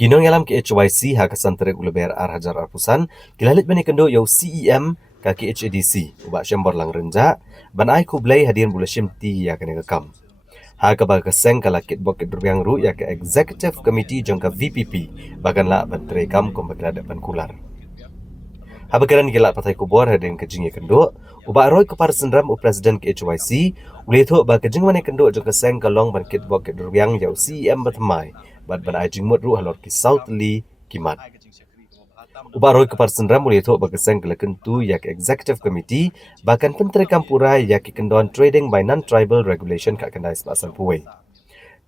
Ginong yalam ke HYC ha kasantere uleber ar hajar arpusan kilalit bani kendo yau CEM ka ke HADC ubak syambor lang renja ban ai ku blai hadian bula syimti ya kene kam ha ka ba keseng kala kit bok durbiang ru ya ke executive committee jong ka VPP bagan la ban kam kom baglada ban kular ha bagaran gila patai kubor hadian kejing kendo ubak roy ku par sendram u presiden ke HYC uletho ba kejing mane kendo jong keseng kalong ban kit bok durbiang yau CEM batmai bat ban ajing mut ru halor ki Southly kimat ubaroi ke parsendram mulai tu bageseng kelekentu yak executive committee bahkan penteri kampura yak kendon trading by non-tribal regulation kat kendai sepasan puai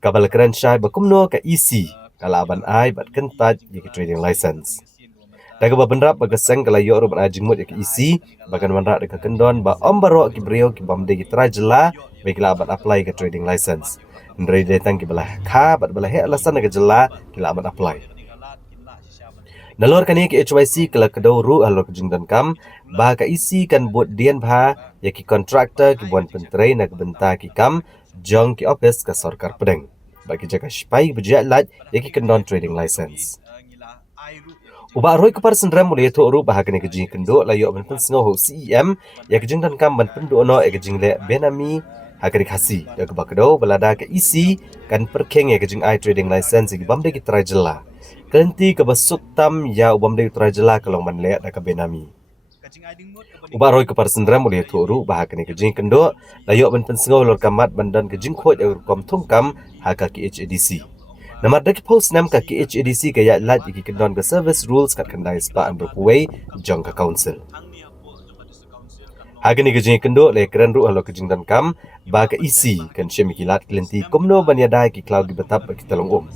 kabal keren syai bakumno ka EC kala aban ai bat kentat yak trading license daga babenrap bageseng kala yo ru ban ajing mut yak EC bahkan wanrak dekat kendon ba ombaro ki brio ki bamde ki trajela baiklah aban apply ke trading license ndrei datang ki belah ka bat belah he alasan ke jela kila aban apply Nalor kani ke HYC kala kedau ru alor kejingdan kam bah ka isi kan buat dian bha ya ki kontraktor ki buan pentrai nak benta ki kam jong ki office ka sarkar pedeng bagi jaga spai berjaya lat ya ki kendon trading license Uba roi kupar sendram mulai tu ru bah kani kejing kendo layo ban pensno ho CEM ya kejingdan kam ban pendu no e kejing le benami hakari khasi da ka bakdo balada ka isi kan perkeng ya kejing ai trading license ki bamde ki trajela Kenti ke besuk tam ya ubam de trajela kalong manle da ka benami. Uba roi ke parsendram mulai turu bah kini kejing kendo layo ban pensengau lor kamat bandan kejing khot ya kom tungkam ha ka ki HADC. Namar dak post nam ka ki HADC ka ya lat iki kendon ke service rules kat kendai spa and kuwei jong ka council. Ha kini kejing kendo le keren ru halo kejing dan kam ba ka isi kan syemikilat klenti komno banyadai ki cloud di betap ki telong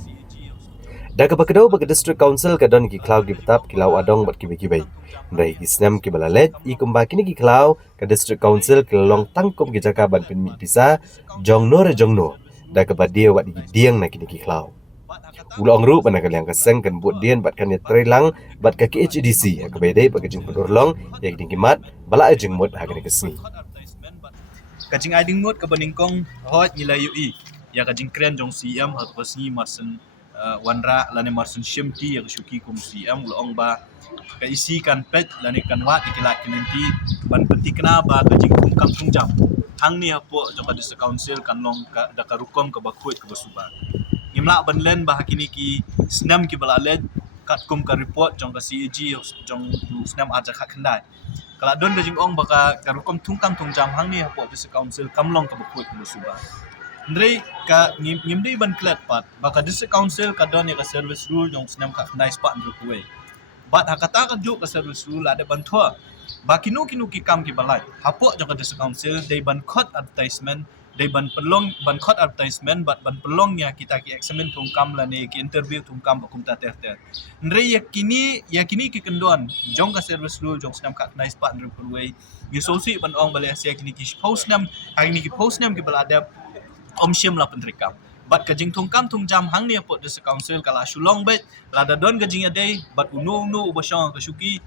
Daga bakadau bagi district council kadon ki klau ki betap kilau adong bat kibai. Ndai ki snam ki balalet I kumba kini ki klau ka district council kelong tangkum ki jaka ban pin mi pisa jong no re jong no. Daga badia wat ki diang na kini ki klau. Ulong ru ban ka liang kaseng kan buat dian bat kan ya trelang bat ka ki HDC ka bedai bagi jing pedur long ya ki mat bala ajing mut ha kini kesni. Kajing ading mut ka baningkong hot nilai UI ya kajing kren jong CM hat pasni masen wanra lane marsun syemti yang syuki kum CM ulong ba ka isi kan pet lane kan wat dikilak kinenti ban penti kena ba kajing kang tungjam hang ni apo joka dis council kan long ka dakarukom ka bakuit ka basuba ngimla ban len ba hakini ki snam ki balalet kat kum ka report jong ka CAG jong snam aja ka kendai kala don kajing ong baka karukom tungkang tungjam hang ni apo dis council kamlong ka bakuit ka basuba Ndrei ka ngimdei ban klat pat baka district council ka don ya ka service rule jong snam ka nice pat ndru kuwe bat hakata ka juk ka service rule ada ban thua ba kinu ki kam ki balai hapo jong ka district council dei ban khot advertisement dei ban khot advertisement bat ban pelong ya kita ki examine tung kam la ne ki interview tung kam ba kum ta ter Ndrei yakini ki kendon jong ka service rule jong snam ka nice pat ndru kuwe ni sosi ban ong bale sia kini ki post nam hari ni ki post nam ki balada Om Syem la penterikam. Bat kajing tungkam tungjam hang ni apot desa council kala shulong bet lada don kajing adai bat unu ubasyong ke syuki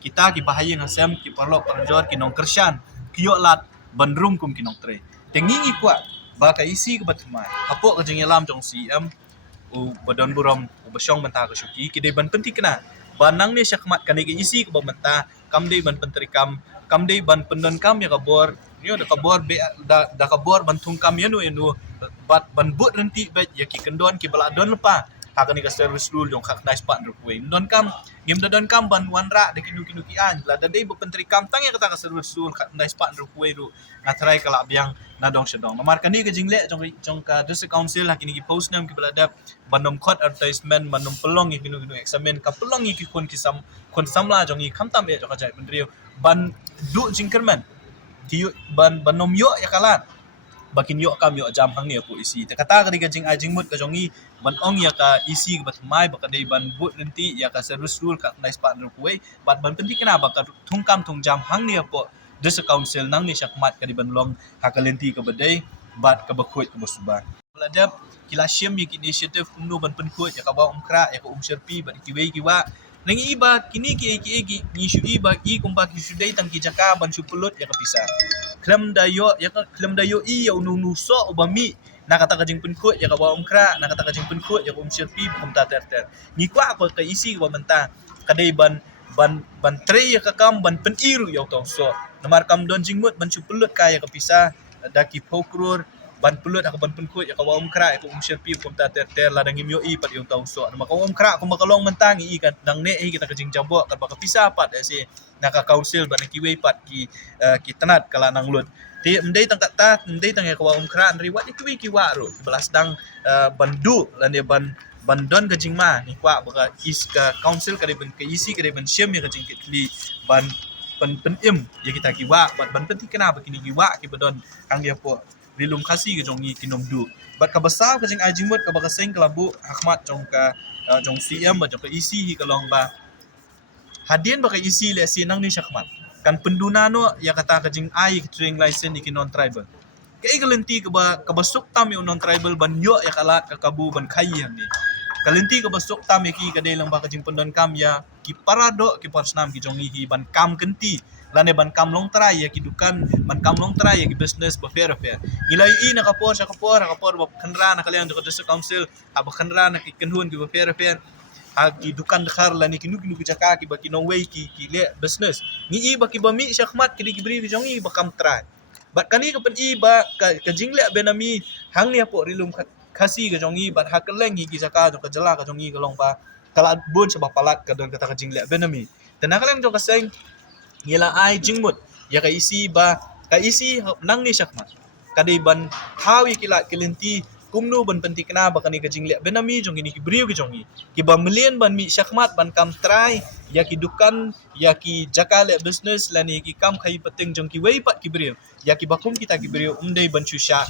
kita ki bahaya ngasem ki parlok parjor ki nong kersyan ki yo lat bandrum kum ki nong tre. Tengi kuat ba ka isi ke batmai. Apot kajing yalam jong CM u badon burom ubasyong benta ke syuki ki dei ban penti kena. Banang ni syakmat kan ki isi ke bamenta kam dei ban penterikam kam dei ban pendon kam ya kabor yo da kabor be da kabor bantung kam yanu bat ban but renti bet ya ki kendon ki bala don lepa hak ni ka service rule jong hak nice pat ndru don kam ngim da don kam ban wanra de kinu ki an la da dei bu pentri kam tang ya kata ka service rule hak nice pat ndru ru ngatrai kala biang na dong sedong nomar kani ka jingle jong ka district council hak ni ki post nam ki bala da banom khot advertisement banom pelong ki kinu examine ka pelong ki kon samla jong ki khamtam ya jong ka jai menteri ban du jingkerman Tiyo ban nom yo ya kalat bakin yo kam yo jam hang ni apo isi ta kata ka diga jing ajing mut ka jongi ban ong ya ka isi bat mai baka dei ban but nanti ya ka service rule ka nice partner kuwe bat ban penti kena baka tungkam tung jam hang ni apo desa council nang ni syakmat ka di ban long hakalenti ka badai bat ka bakuit ka basuba ladap kila syem yi initiative kumno ban penkuit ya ka ba umkra ya ka sherpi ban kiwa Nang iba kini ki ni syu iba i kumpa ki sudai tang ki jaka ban supulut ya kapisa. klem dayo ya ka klem dayo I ya unu so ubami na kata kajing penkut ya ka ba kra na kata kajing penkut ya ka sirpi kum ta ter ter ni kwa ko ka isi ba menta kadai ban tre ya ka kam ban pen iru ya tong so namar kam don jingmut ban chupulut ka ya ka pisah daki pokrur ban pulut aku ban penkut ya ka wa kra ya ka sirpi kum ta ter ter la dangim yo I pat yung tong so na ka kra ko makalong mentang I kan dang ne I kita kajing jabo ka ba ka pisah pat ya si naka council ban ki wei pat ki tanat kala nang lut ti mdei tang kata mdei tang ya kwa kra nri wat ki ki wa ro belas dang bandu lan dia ban don ka jingma ni kwa ba is ka council ka ban ka isi ka ban syam ya ka jing ki ban pen im ya kita ki wa ban penti kena ba kini ki wa ki badon kang dia po rilum khasi ka jong ni kinom du bat ka basa ka jing ajimut ka ba ka seng kalabu ahmad jong CM ba jong ka isi hi ka long ba hadian baka isi le si nang ni syakmat kan penduna no ya kata kajing ai train license ni non tribal kai galenti ka ba suk tam yung non tribal ban yo ya kalat ka kabu ban khayi ni kalenti ka ba suk tam ki ka lang ba kajing pendon kam ya ki parado ki parsnam ki jongi hi ban kam kenti lane ban kam long try ya ki dukan ban kam long try ya ki business ba fair nilai I na kapor ba khandra na kalian jo council aba khandra na ki kenhun ki ba fair ki dukan dakhar la ni kinu jaka ki ba ki no way ki le business ni I ba ki ba mi syakmat ki bri ki jongi ba kam try bat kani ka pen I ba ka jingle benami hang ni apo rilum khasi ka jongi bat hakeleng ki jaka jo ka jala ka jongi ka long ba kala bun sa palat ka don kata ka jingle benami tanakaleng jo ka seng ngila ai jingmut ya ka isi nang ni syakmat kadai ban hawi kilat kelenti kumnu ban penti kena ba kani ka jingle benami jong ini ki brio ki jongi ki ba million ban mi syakmat ban kam try ya ki dukan ya ki jakale business lani ki kam khai pating jong ki wei pat ki brio ya ki bakum kita ki brio umdai ban chusha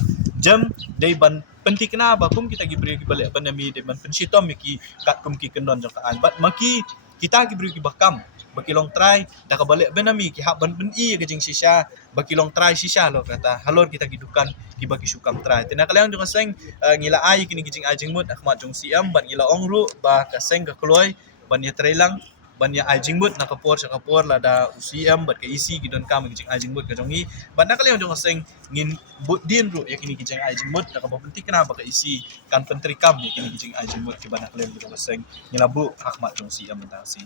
jam dai ban penti kena ba kum kita ki brio ki bale benami dai ban pensitom ki kat kum ki kendon jong ka an bat maki kita ki brio ki bakam bakilong try dah kabalik benami ki hak ban ben I ke jing sisa bakilong try sisa lo kata halor kita gidukan ki bagi sukam try tina kalian jong seng ngila ai kini kijing ajing mut akhmat jong siam ban ngila ongru ba ka seng ka kloi ban ya trailang ban ya ajing mut na kapor sa kapor la da usiam bat ka isi gidon kam kijing ajing mut ka jongi ban na kalian jong seng ngin but din ru ya kini kijing ajing mut na kabapenti kana ba ka isi kan pentri kam ya kini kijing ajing mut ki ban na kalian jong seng ngila bu akhmat jong siam ta si